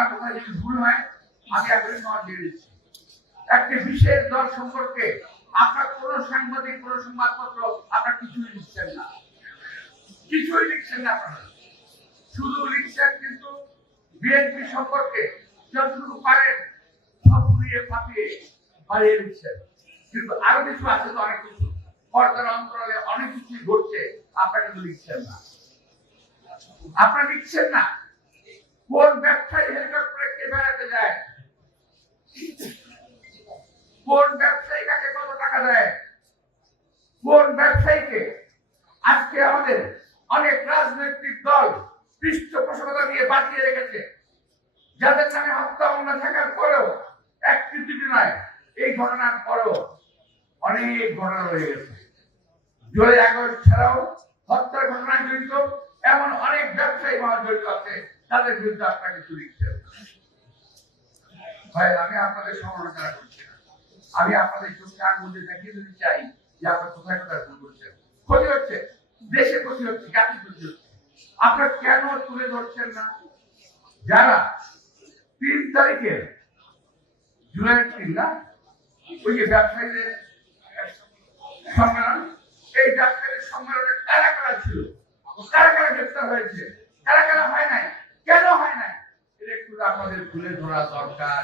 আমার কথা যদি ভুল হয় আমি এখনই নট দিয়ে দিচ্ছি। একটি বিশেষ দল সম্পর্কে আপনার কোন সাংবাদিক কোন সংবাদপত্র আপনার কিছুই লিখছেন না, কিছুই লিখছেন না। আপনারা শুধু লিখছেন কিন্তু বিএনপি সম্পর্কে যতটুকু পারেন সব ঘুরিয়ে ফাঁপিয়ে বাড়িয়ে লিখছেন, কিন্তু আরো কিছু আছে তো, অনেক কিছু পর্দার অন্তরালে অনেক কিছুই ঘটছে, আপনারা কিন্তু লিখছেন না। আপনারা লিখছেন না কোন ব্যবসায়ী হেলিকপ্টারে কে বেড়াতে যায়, কোন ব্যবসায়ী কাকে কত টাকা দেয়, কোন ব্যবসায়ীকে। আজকে আমাদের অনেক রাজনৈতিক দল পৃষ্ঠপোষকতা দিয়ে বাঁচিয়ে রেখেছে, যাদের নামে হত্যা মামলা থাকার পরেও একটি দুটি নয়, এই ঘটনার পরেও অনেক ঘটনা রয়ে গেছে। জুলাই আগস্ট ছাড়াও হত্যার ঘটনায় জড়িত এমন অনেক ব্যবসায়ী মহল জড়িত আছে, তাদের বিরুদ্ধে আপনাকে কিছু লিখছেন। ভাই, আমি আপনাদের সমালোচনা করছি না, আমি আপনাদের চোখে আঙুল দিয়ে দেখিয়ে দিতে চাই যে আপনার কোথায় কোথায় ভুল করছেন। ক্ষতি হচ্ছে, দেশে ক্ষতি হচ্ছে, জাতি ক্ষতি হচ্ছে। আপনারা কেন তুলে ধরছেন না যারা 3 তারিখে জুলাই 3 না ওই যে ব্যবসায়ীদের সম্মেলন, এই ব্যবসায়ীদের সম্মেলনে কারা কারা ছিল, কারা কারা গ্রেফতার হয়েছে, কারা কারা হয় নাই, কেন হয় নাই, এটা একটু আপনাদের তুলে ধরা দরকার।